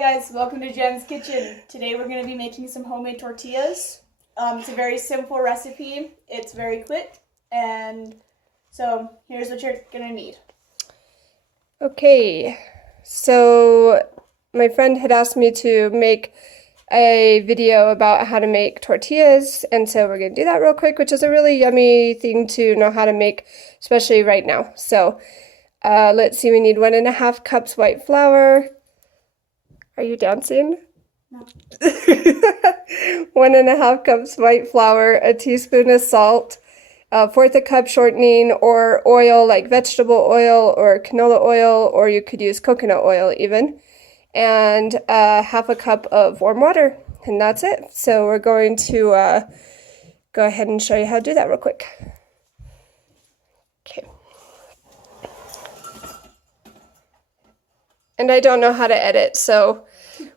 guys, welcome to Jen's Kitchen. Today we're going to be making some homemade tortillas. It's a very simple recipe. It's very quick, and so here's what you're going to need. Okay, so my friend had asked me to make a video about how to make tortillas, and so we're going to do that real quick, which is a really yummy thing to know how to make, especially right now. So let's see, we need 1.5 cups white flour. Are you dancing? No. 1.5 cups white flour, a teaspoon of salt, 1/4 cup shortening or oil like vegetable oil or canola oil, or you could use coconut oil even, and 1/2 cup of warm water, and that's it. So we're going to go ahead and show you how to do that real quick. Okay. And I don't know how to edit, so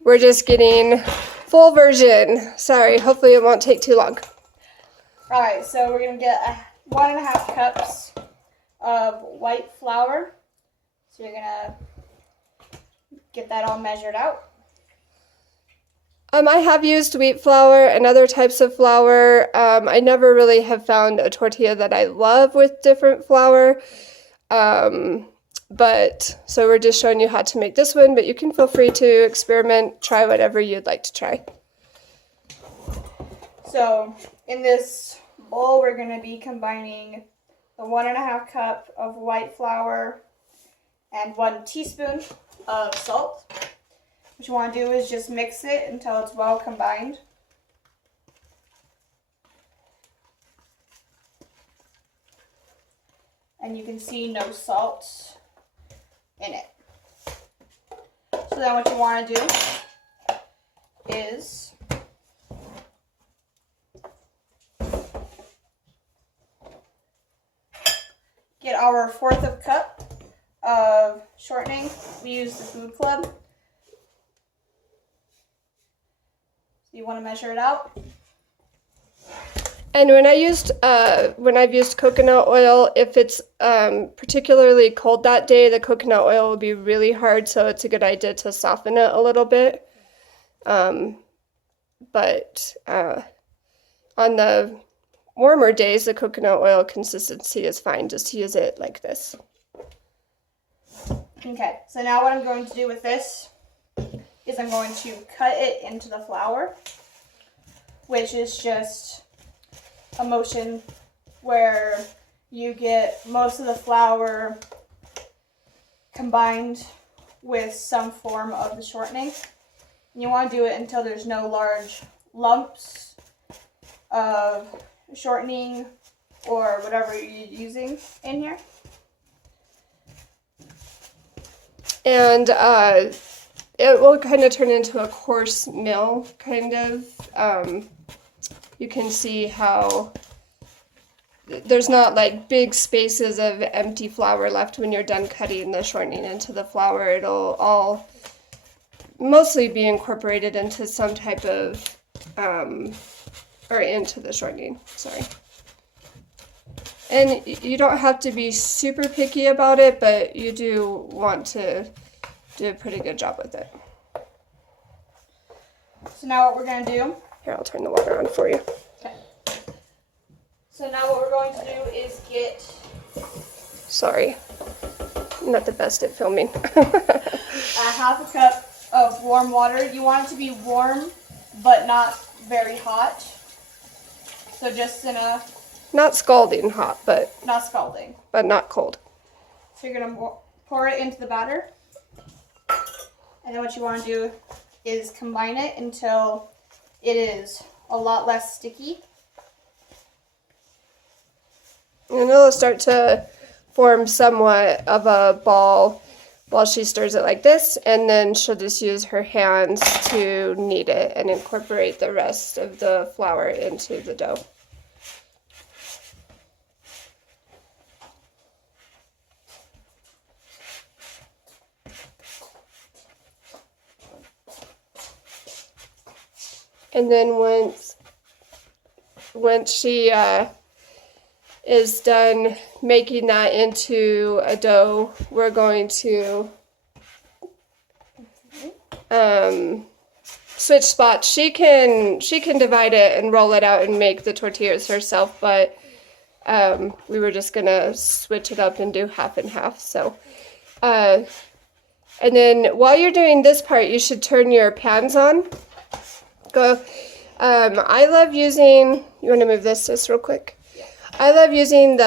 we're just getting full version. Sorry, hopefully it won't take too long. Alright, so we're going to get 1.5 cups of white flour. So you're going to get that all measured out. I have used wheat flour and other types of flour. I never really have found a tortilla that I love with different flour. But so we're just showing you how to make this one, but you can feel free to experiment, try whatever you'd like to try. So in this bowl, we're going to be combining the 1.5 cup of white flour and 1 teaspoon of salt. What you want to do is just mix it until it's well combined. And you can see no salt in it. So then what you want to do is get our 1/4 cup of shortening. We use the Food Club. So you want to measure it out. And when I've used coconut oil, if it's particularly cold that day, the coconut oil will be really hard, so it's a good idea to soften it a little bit. But on the warmer days, the coconut oil consistency is fine. Just use it like this. Okay, so now what I'm going to do with this is I'm going to cut it into the flour, which is just a motion where you get most of the flour combined with some form of the shortening. And you want to do it until there's no large lumps of shortening or whatever you're using in here. And it will kind of turn into a coarse meal, kind of. You can see how there's not like big spaces of empty flour left when you're done cutting the shortening into the flour. It'll all mostly be incorporated into some type of, or into the shortening, sorry. And you don't have to be super picky about it, but you do want to do a pretty good job with it. So now what we're going to do... Here, I'll turn the water on for you. Okay. So now what we're going to do is get... Sorry, I'm not the best at filming. 1/2 cup of warm water. You want it to be warm, but not very hot. So just enough. Not scalding hot, but... Not scalding. But not cold. So you're going to pour it into the batter. And then what you want to do is combine it until it is a lot less sticky. And it'll start to form somewhat of a ball while she stirs it like this, and then she'll just use her hands to knead it and incorporate the rest of the flour into the dough. And then once she is done making that into a dough, we're going to switch spots. She can divide it and roll it out and make the tortillas herself, but we were just gonna switch it up and do half and half. So and then while you're doing this part, you should turn your pans on. I love using, you want to move this real quick? Yeah. I love using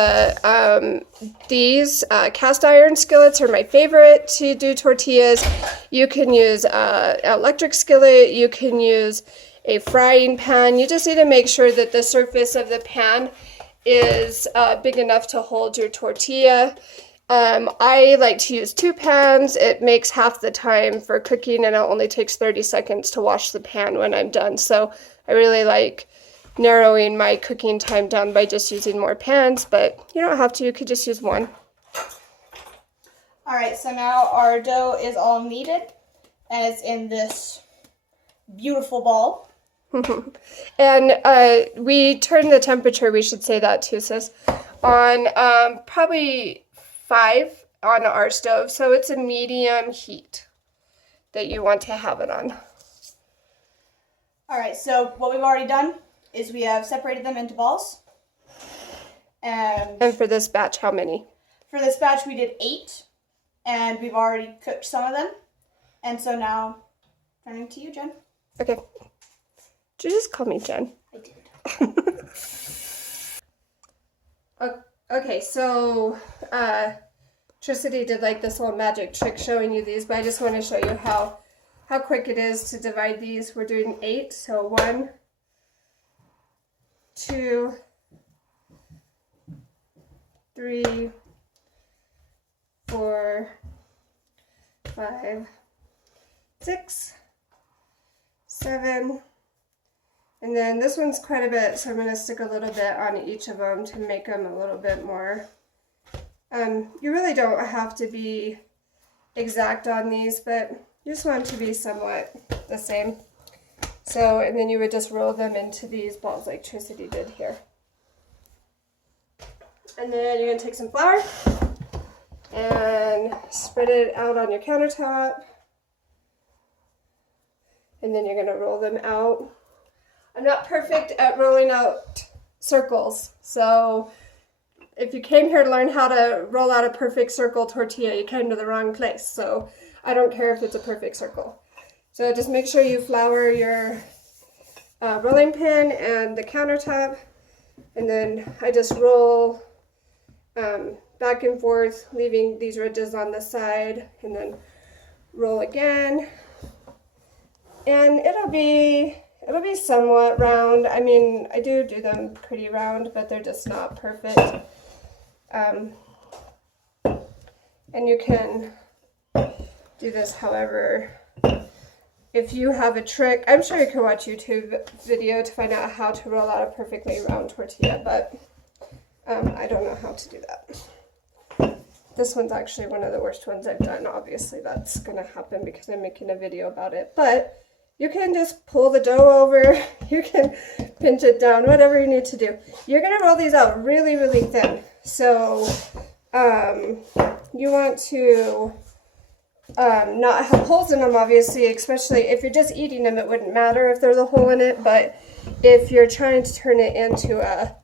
these cast iron skillets are my favorite to do tortillas. You can use an electric skillet, you can use a frying pan. You just need to make sure that the surface of the pan is big enough to hold your tortilla. I like to use 2 pans. It makes half the time for cooking, and it only takes 30 seconds to wash the pan when I'm done. So I really like narrowing my cooking time down by just using more pans, but you don't have to. You could just use one. All right, so now our dough is all kneaded, and it's in this beautiful ball. And we turn the temperature, we should say that too, sis, on probably 5 on our stove. So it's a medium heat that you want to have it on. All right, so what we've already done is we have separated them into balls. And for this batch, how many? For this batch, we did 8, and we've already cooked some of them. And so now, turning to you, Jen. Okay. Did you just call me Jen? I did. Okay, so Tricity did like this little magic trick showing you these, but I just want to show you how quick it is to divide these. We're doing 8, so 1, 2, 3, 4, 5, 6, 7, and then this one's quite a bit, so I'm going to stick a little bit on each of them to make them a little bit more. You really don't have to be exact on these, but you just want it to be somewhat the same. So, and then you would just roll them into these balls like Tricity did here. And then you're going to take some flour and spread it out on your countertop. And then you're going to roll them out. I'm not perfect at rolling out circles, so if you came here to learn how to roll out a perfect circle tortilla, you came to the wrong place. So I don't care if it's a perfect circle. So just make sure you flour your rolling pin and the countertop, and then I just roll back and forth, leaving these ridges on the side, and then roll again. And it'll be somewhat round. I mean, I do them pretty round, but they're just not perfect. And you can do this however. If you have a trick, I'm sure you can watch a YouTube video to find out how to roll out a perfectly round tortilla, but I don't know how to do that. This one's actually one of the worst ones I've done. Obviously, that's going to happen because I'm making a video about it, but you can just pull the dough over, you can pinch it down, whatever you need to do. You're going to roll these out really, really thin. So you want to not have holes in them, obviously, especially if you're just eating them, it wouldn't matter if there's a hole in it, but if you're trying to turn it into a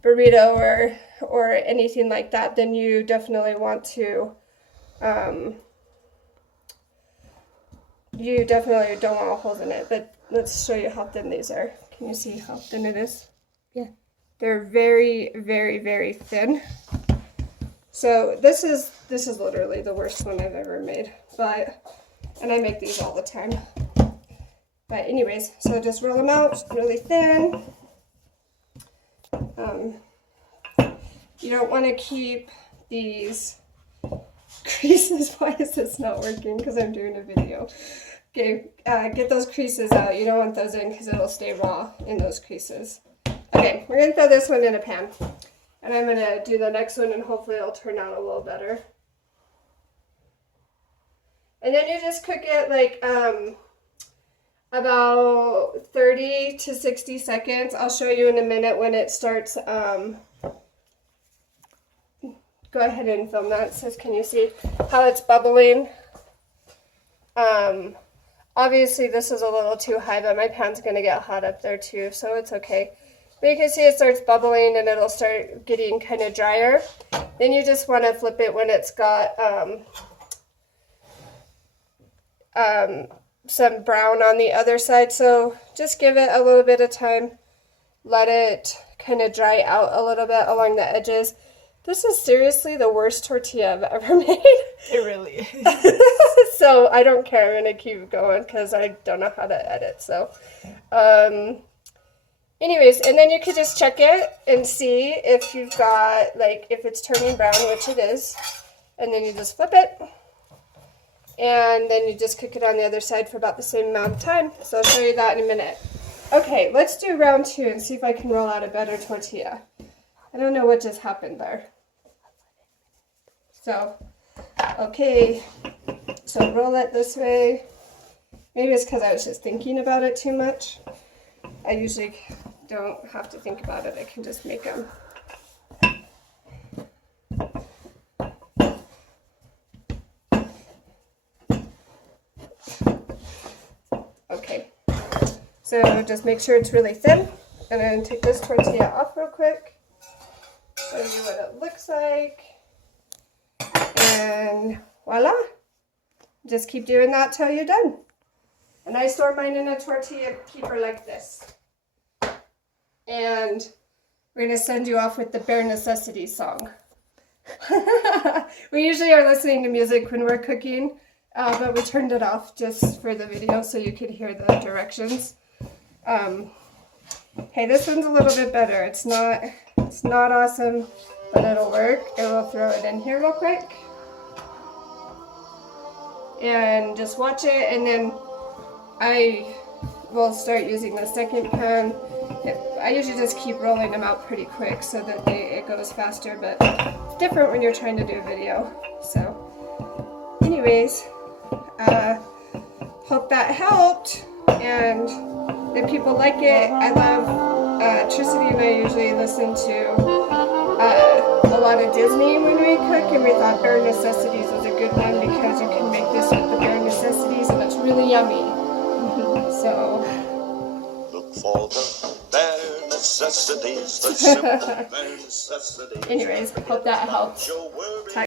burrito or anything like that, then you definitely want to you definitely don't want holes in it. But let's show you how thin these are. Can you see how thin it is? Yeah. They're very, very, very thin. So this is literally the worst one I've ever made. And I make these all the time. But anyways, so just roll them out really thin. You don't want to keep these creases. Why is this not working? Because I'm doing a video. Okay, get those creases out. You don't want those in because it'll stay raw in those creases. Okay, we're going to throw this one in a pan. And I'm going to do the next one and hopefully it'll turn out a little better. And then you just cook it like about 30 to 60 seconds. I'll show you in a minute when it starts. Go ahead and film that. It says, can you see how it's bubbling? Obviously this is a little too high, but my pan's going to get hot up there too, so it's okay. But you can see it starts bubbling and it'll start getting kind of drier. Then you just want to flip it when it's got some brown on the other side. So just give it a little bit of time. Let it kind of dry out a little bit along the edges. This is seriously the worst tortilla I've ever made. It really is. So I don't care. I'm going to keep going because I don't know how to edit. So anyways, and then you could just check it and see if you've got, like, if it's turning brown, which it is. And then you just flip it. And then you just cook it on the other side for about the same amount of time. So I'll show you that in a minute. Okay, let's do round 2 and see if I can roll out a better tortilla. I don't know what just happened there. So, okay, so roll it this way. Maybe it's because I was just thinking about it too much. I usually don't have to think about it. I can just make them. Okay, so just make sure it's really thin. And then take this tortilla off real quick. Show you what it looks like. And voila. Just keep doing that till you're done. And I store mine in a tortilla keeper like this. And we're going to send you off with the Bare Necessities song. We usually are listening to music when we're cooking, but we turned it off just for the video so you could hear the directions. Hey, this one's a little bit better. It's not awesome, but it'll work. And we'll throw it in here real quick. And just watch it, and then I will start using the second pan. I usually just keep rolling them out pretty quick so that it goes faster, but it's different when you're trying to do a video. So anyways, hope that helped, and if people like it, I love Tricity and I usually listen to a lot of Disney when we cook, and we thought Bare Necessities was a good one because you can make this with the Bare Necessities and it's really yummy. So look for the bare necessities, the simple bare necessities. anyways, hope that helped.